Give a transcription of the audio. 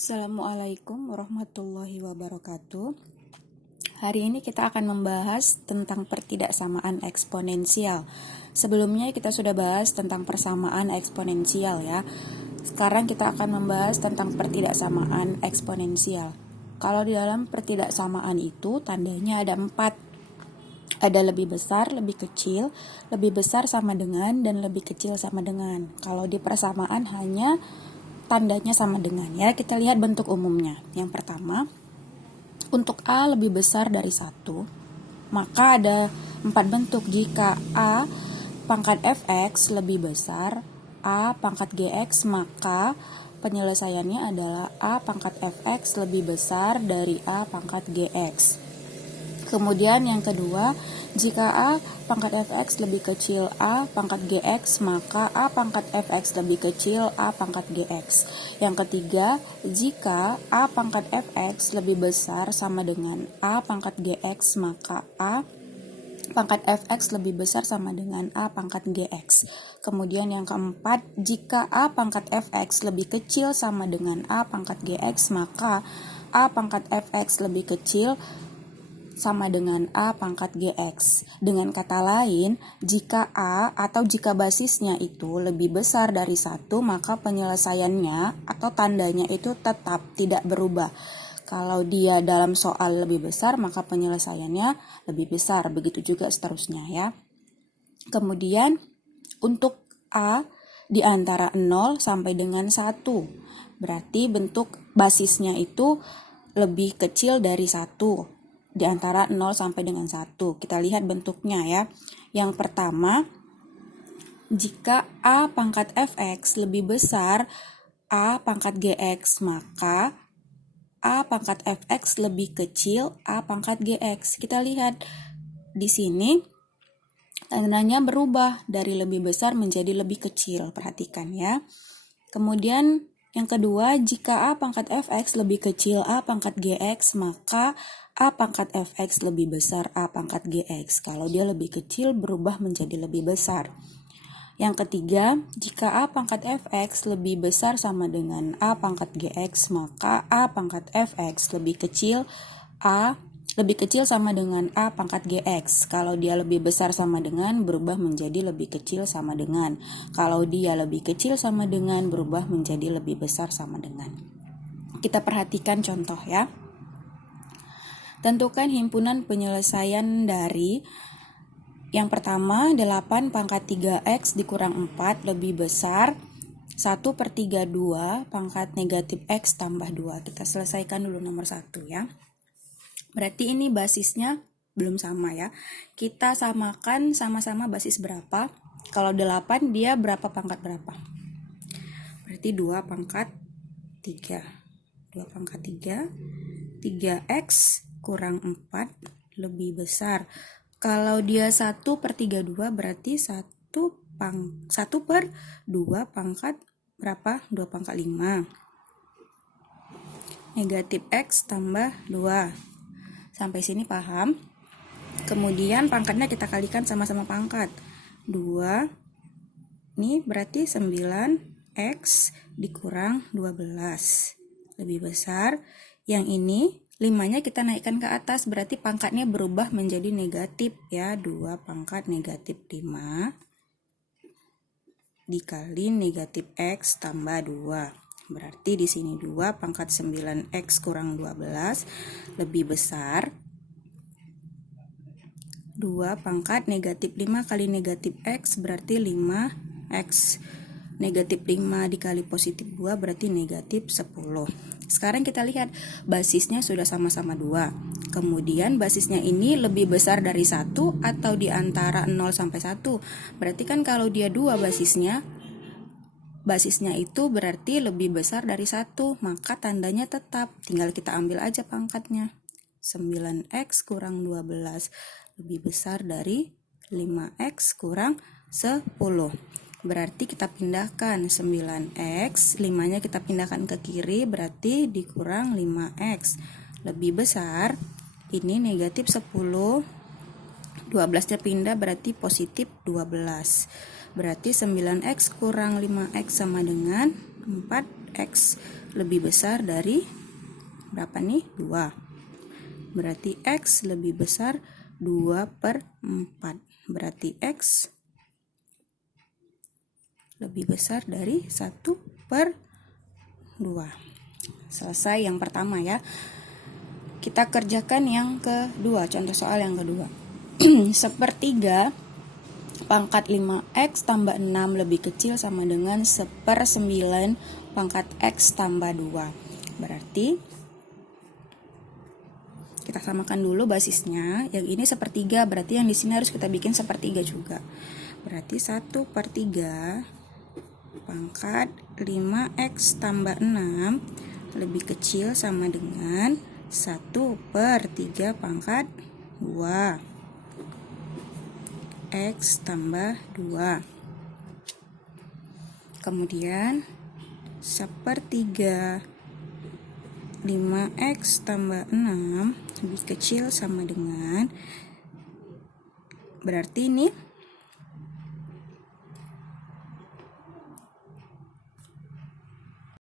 Assalamualaikum warahmatullahi wabarakatuh. Hari ini kita akan membahas tentang pertidaksamaan eksponensial. Sebelumnya kita sudah bahas tentang persamaan eksponensial ya. Sekarang kita akan membahas tentang pertidaksamaan eksponensial. Kalau di dalam pertidaksamaan itu tandanya ada 4. Ada lebih besar, lebih kecil, lebih besar sama dengan, dan lebih kecil sama dengan. Kalau di persamaan hanya tandanya sama dengan ya. Kita lihat bentuk umumnya. Yang pertama, untuk A lebih besar dari 1, maka ada 4 bentuk. Jika A pangkat fx lebih besar A pangkat gx, maka penyelesaiannya adalah A pangkat fx lebih besar dari A pangkat gx. Kemudian yang kedua, jika A pangkat fx lebih kecil A pangkat gx, maka A pangkat fx lebih kecil A pangkat gx. Yang ketiga, jika A pangkat fx lebih besar sama dengan A pangkat gx, maka A pangkat fx lebih besar sama dengan A pangkat gx. Kemudian yang keempat, jika A pangkat fx lebih kecil sama dengan A pangkat gx, maka A pangkat fx lebih kecil sama dengan A pangkat gx. Dengan kata lain, jika A atau jika basisnya itu lebih besar dari 1, maka penyelesaiannya atau tandanya itu tetap tidak berubah. Kalau dia dalam soal lebih besar, maka penyelesaiannya lebih besar. Begitu juga seterusnya ya. Kemudian untuk A di antara 0 sampai dengan 1. Berarti bentuk basisnya itu lebih kecil dari 1. Di antara 0 sampai dengan 1. Kita lihat bentuknya ya. Yang pertama, jika A pangkat fx lebih besar A pangkat gx, maka A pangkat fx lebih kecil A pangkat gx. Kita lihat di sini tandanya berubah dari lebih besar menjadi lebih kecil. Perhatikan ya. Kemudian yang kedua, jika A pangkat fx lebih kecil A pangkat gx, maka A pangkat fx lebih besar A pangkat gx. Kalau dia lebih kecil berubah menjadi lebih besar. Yang ketiga, jika A pangkat fx lebih besar sama dengan A pangkat gx, maka A pangkat fx lebih kecil sama dengan A pangkat gx. Kalau dia lebih besar sama dengan, berubah menjadi lebih kecil sama dengan. Kalau dia lebih kecil sama dengan, berubah menjadi lebih besar sama dengan. Kita perhatikan contoh ya. Tentukan himpunan penyelesaian dari yang pertama, 8 pangkat 3x dikurang 4 lebih besar 1/32 pangkat negatif x tambah 2. Kita selesaikan dulu nomor 1 ya. Berarti ini basisnya belum sama ya. Kita samakan sama-sama basis berapa. Kalau 8 dia berapa pangkat berapa? Berarti 2 pangkat 3. 2 pangkat 3. 3x kurang 4 lebih besar. Kalau dia 1/32 berarti 1/2 pangkat berapa? 2 pangkat 5. Negatif x tambah 2. Sampai sini paham? Kemudian pangkatnya kita kalikan sama-sama pangkat. 2. Ini berarti 9x dikurang 12. Lebih besar. Yang ini 5-nya kita naikkan ke atas, berarti pangkatnya berubah menjadi negatif ya. 2 pangkat negatif 5 dikali negatif x tambah 2. Berarti di sini 2 pangkat 9x kurang 12 lebih besar 2 pangkat negatif 5 kali negatif x berarti 5x. Negatif 5 dikali positif 2 berarti negatif 10. Sekarang kita lihat basisnya sudah sama-sama 2. Kemudian basisnya ini lebih besar dari 1 atau di antara 0 sampai 1. Berarti kan kalau dia 2 basisnya itu berarti lebih besar dari 1, maka tandanya tetap. Tinggal kita ambil aja pangkatnya. 9x kurang 12 lebih besar dari 5x kurang 10. Berarti kita pindahkan 9x, 5-nya kita pindahkan ke kiri, berarti dikurang 5x. Lebih besar, ini negatif 10, 12-nya pindah berarti positif 12. Berarti 9x kurang 5x sama dengan 4x. lebih besar dari berapa nih? 2. Berarti X lebih besar 2/4. Berarti X lebih besar dari 1/2. Selesai yang pertama ya. Kita kerjakan yang kedua, contoh soal yang kedua. 1/3 pangkat 5X tambah 6 lebih kecil sama dengan 1/9 pangkat X tambah 2. Berarti kita samakan dulu basisnya. Yang ini 1/3, berarti yang di sini harus kita bikin 1/3 juga. Berarti 1/3 pangkat 5X tambah 6 lebih kecil sama dengan 1/3 pangkat 2 X tambah 2. Kemudian 1/3 5X tambah 6 lebih kecil sama dengan, berarti ini